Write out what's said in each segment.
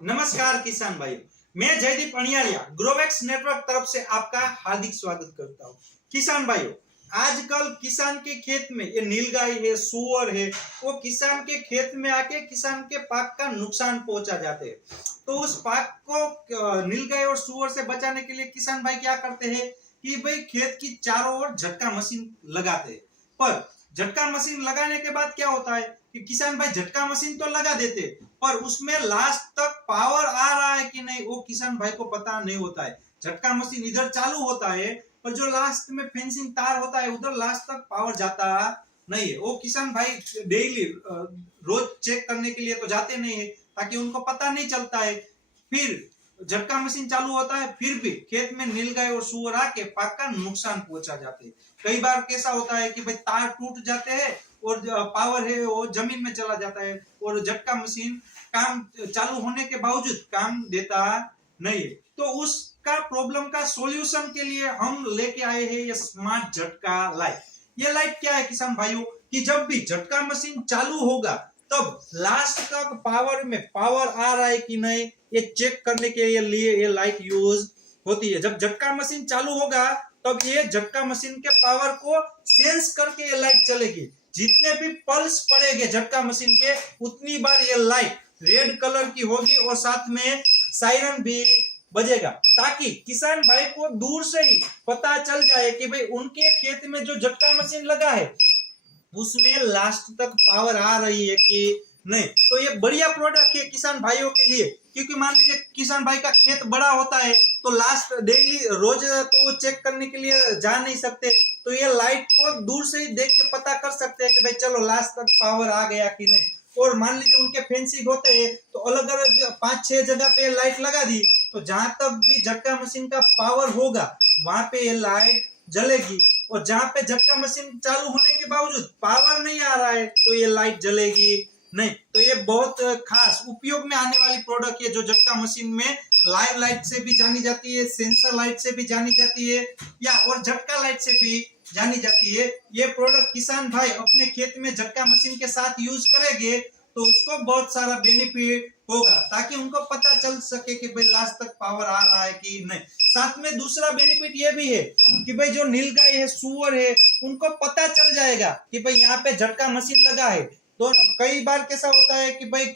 नमस्कार किसान भाई, मैं जयदीप अणियारिया ग्रोवेक्स नेटवर्क तरफ से आपका हार्दिक स्वागत करता हूँ। किसान भाइयों, आजकल किसान के खेत में ये नीलगाय है, सुअर है, वो किसान के खेत में आके किसान के पाक का नुकसान पहुंचा जाते हैं। तो उस पाक को नीलगाय और सुअर से बचाने के लिए किसान भाई क्या करते हैं कि भाई खेत की चारों ओर झटका मशीन लगाते हैं। पर झटका मशीन लगाने के बाद क्या होता है कि किसान भाई झटका मशीन तो लगा देते, पर उसमें लास्ट तक पावर आ रहा है कि नहीं वो किसान भाई को पता नहीं होता है। झटका मशीन इधर चालू होता है, पर जो लास्ट में फेंसिंग तार होता है उधर लास्ट तक पावर जाता नहीं है। वो किसान भाई डेली रोज चेक करने के लिए तो जाते नहीं है, ताकि उनको पता नहीं चलता है। फिर झटका मशीन चालू होता है, फिर भी खेत में नीलगाय और सुअर आके पाक का नुकसान पहुंचा जाते हैं। कई बार कैसा होता है कि भाई तार टूट जाते हैं और पावर है वो जमीन में चला जाता है और झटका मशीन काम चालू होने के बावजूद काम देता नहीं है। तो उसका प्रॉब्लम का सॉल्यूशन के लिए हम लेके आए हैं ये स्मार्ट झटका लाइट। ये लाइट क्या है किसान भाइयों कि जब भी झटका मशीन चालू होगा तब लास्ट तक पावर में पावर आ रहा है कि नहीं ये चेक करने के लिए ये लाइट यूज होती है। जब झटका मशीन चालू होगा तब ये झटका मशीन के पावर को सेंस करके ये लाइट चलेगी। जितने भी पल्स पड़ेंगे झटका मशीन के उतनी बार ये लाइट रेड कलर की होगी और साथ में सायरन भी बजेगा, ताकि किसान भाई को दूर से ही पता चल जाए कि भाई उनके खेत में जो झटका मशीन लगा है उसमें लास्ट तक पावर आ रही है कि नहीं। तो ये बढ़िया प्रोडक्ट है किसान भाइयों के लिए, क्योंकि मान लीजिए किसान भाई का खेत बड़ा होता है तो लास्ट डेली रोज तो चेक करने के लिए जा नहीं सकते, तो ये लाइट को दूर से ही देख के पता कर सकते हैं कि भाई चलो लास्ट तक पावर आ गया कि नहीं। और मान लीजिए उनके फेंसिंग होते हैं तो अलग अलग 5-6 जगह पे लाइट लगा दी, तो जहां तक भी झटका मशीन का पावर होगा वहां पे ये लाइट जलेगी, और जहां पे झटका मशीन चालू होने के बावजूद पावर नहीं आ रहा है तो ये लाइट जलेगी नहीं। तो ये बहुत खास उपयोग में आने वाली प्रोडक्ट है जो झटका मशीन में लाइव लाइट से भी जानी जाती है, सेंसर लाइट से भी जानी जाती है, या और झटका लाइट से भी जानी जाती है। ये प्रोडक्ट किसान भाई अपने खेत में झटका मशीन के साथ यूज करेंगे तो उसको बहुत सारा बेनिफिट होगा, ताकि उनको पता चल सके कि भाई लास्ट तक पावर आ रहा है कि नहीं। साथ में दूसरा बेनिफिट ये भी है कि भाई जो नीलगाय है, सुअर है, उनको पता चल जाएगा कि भाई यहाँ पे झटका मशीन लगा है। तो कई बार कैसा होता है कि भाई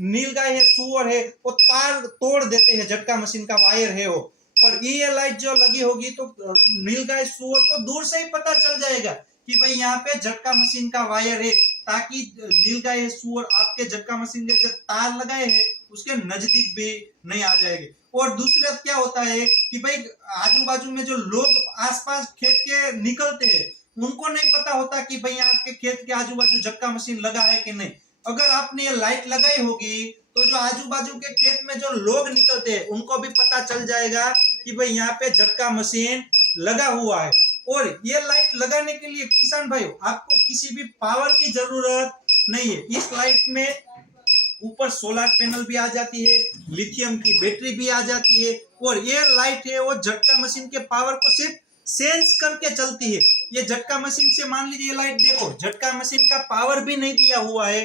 नीलगाय है, सुअर है, वो तार तोड़ देते हैं, झटका मशीन का वायर है वो, पर ये लाइट जो लगी होगी तो नीलगाय सुअर को दूर से ही पता चल जाएगा कि भाई यहाँ पे झटका मशीन का वायर है, ताकि नीलगाय सुअर आपके झटका मशीन जैसे तार लगाए हैं उसके नजदीक भी नहीं आ जाएंगे। और दूसरा क्या होता है कि भाई आजू बाजू में जो लोग आसपास खेत के निकलते हैं उनको नहीं पता होता कि भाई आपके खेत के आजू बाजू झटका मशीन लगा है कि नहीं। अगर आपने ये लाइट लगाई होगी तो जो आजू बाजू के खेत में जो लोग निकलते हैं उनको भी पता चल जाएगा कि भाई यहाँ पे झटका मशीन लगा हुआ है। और ये लाइट लगाने के लिए किसान भाइयों आपको किसी भी पावर की जरूरत नहीं है। इस लाइट में ऊपर सोलर पैनल भी आ जाती है, लिथियम की बैटरी भी आ जाती है, और ये लाइट है वो झटका मशीन के पावर को सिर्फ सेंस करके चलती है। ये झटका मशीन से मान लीजिए ये लाइट देखो, झटका मशीन का पावर भी नहीं दिया हुआ है,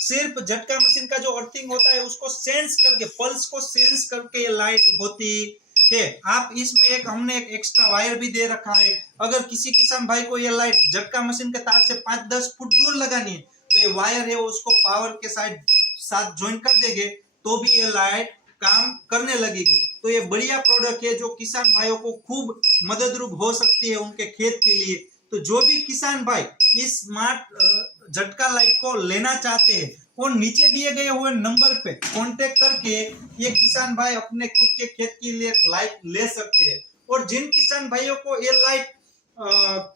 सिर्फ झटका मशीन का जो अर्थिंग होता है उसको सेंस करके, पल्स को सेंस करके ये लाइट होती है। आप इसमें हमने एक एक्स्ट्रा वायर भी दे रखा है। अगर किसी किसान भाई को ये लाइट झटका मशीन के तार से 5-10 फुट दूर लगानी है तो ये वायर है उसको पावर के साथ ज्वाइन कर देंगे तो भी ये लाइट काम करने लगेगी। तो ये बढ़िया प्रोडक्ट है जो किसान भाइयों को खूब मददरूप हो सकती है उनके खेत के लिए। तो जो भी किसान भाई इस स्मार्ट झटका लाइट को लेना चाहते हैं वो नीचे दिए गए हुए नंबर पे कांटेक्ट करके ये किसान भाई अपने खुद के खेत के लिए लाइट ले सकते हैं। और जिन किसान भाइयों को ये लाइट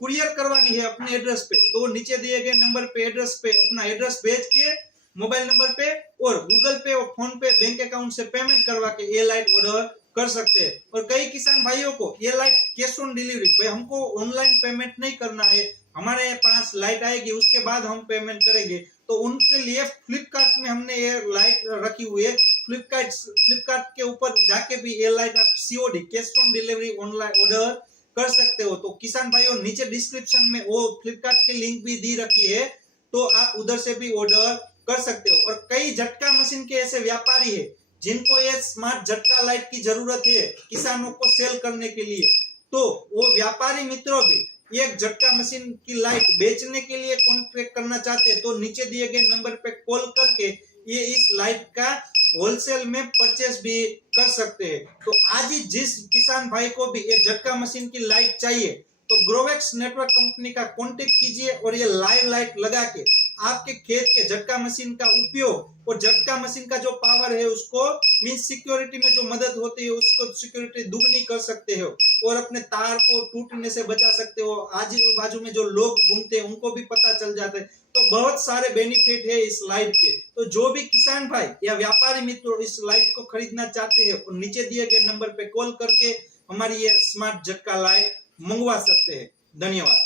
कुरियर करवानी है अपने एड्रेस पे, तो नीचे दिए गए नंबर पे एड्रेस पे अपना एड्रेस भेज के मोबाइल नंबर पे और गूगल पे और फोन पे बैंक अकाउंट से पेमेंट करवा के ये लाइट ऑर्डर कर सकते हैं। और कई किसान भाइयों को ये लाइट कैश ऑन डिलीवरी, भाई हमको ऑनलाइन पेमेंट नहीं करना है, हमारे पास लाइट आएगी उसके बाद हम पेमेंट करेंगे, तो उनके लिए फ्लिपकार्ट में हमने ये लाइट रखी हुई है। फ्लिपकार्ट के ऊपर जाके भी ये लाइट आप COD cash on delivery online order कर सकते हो। तो किसान भाइयों नीचे डिस्क्रिप्शन में वो फ्लिपकार्ट की लिंक भी दी रखी है, तो आप उधर से भी ऑर्डर कर सकते हो। और कई झटका मशीन के ऐसे व्यापारी है जिनको ये स्मार्ट झटका लाइट की जरूरत है किसानों को सेल करने के लिए, तो वो व्यापारी मित्रों भी एक झटका मशीन की लाइट बेचने के लिए कॉन्ट्रैक्ट करना चाहते हैं तो नीचे दिए गए नंबर पे कॉल करके ये इस लाइट का होलसेल में परचेस भी कर सकते हैं। तो आज ही जिस किसान भाई को भी ये झटका मशीन की लाइट चाहिए तो ग्रोवेक्स नेटवर्क कंपनी का कांटेक्ट कीजिए और ये लाइव लाइट लगा के आपके खेत के झटका मशीन का उपयोग और झटका मशीन का जो पावर है उसको मींस सिक्योरिटी में जो मदद होती है उसको सिक्योरिटी दुगनी कर सकते हो और अपने तार को टूटने से बचा सकते हो। आजू बाजू में जो लोग घूमते हैं उनको भी पता चल जाता है। तो बहुत सारे बेनिफिट है इस लाइट के। तो जो भी किसान भाई या व्यापारी मित्र इस लाइट को खरीदना चाहते हैं और नीचे दिए गए नंबर पे कॉल करके हमारी ये स्मार्ट झटका लाइट मंगवा सकते हैं। धन्यवाद।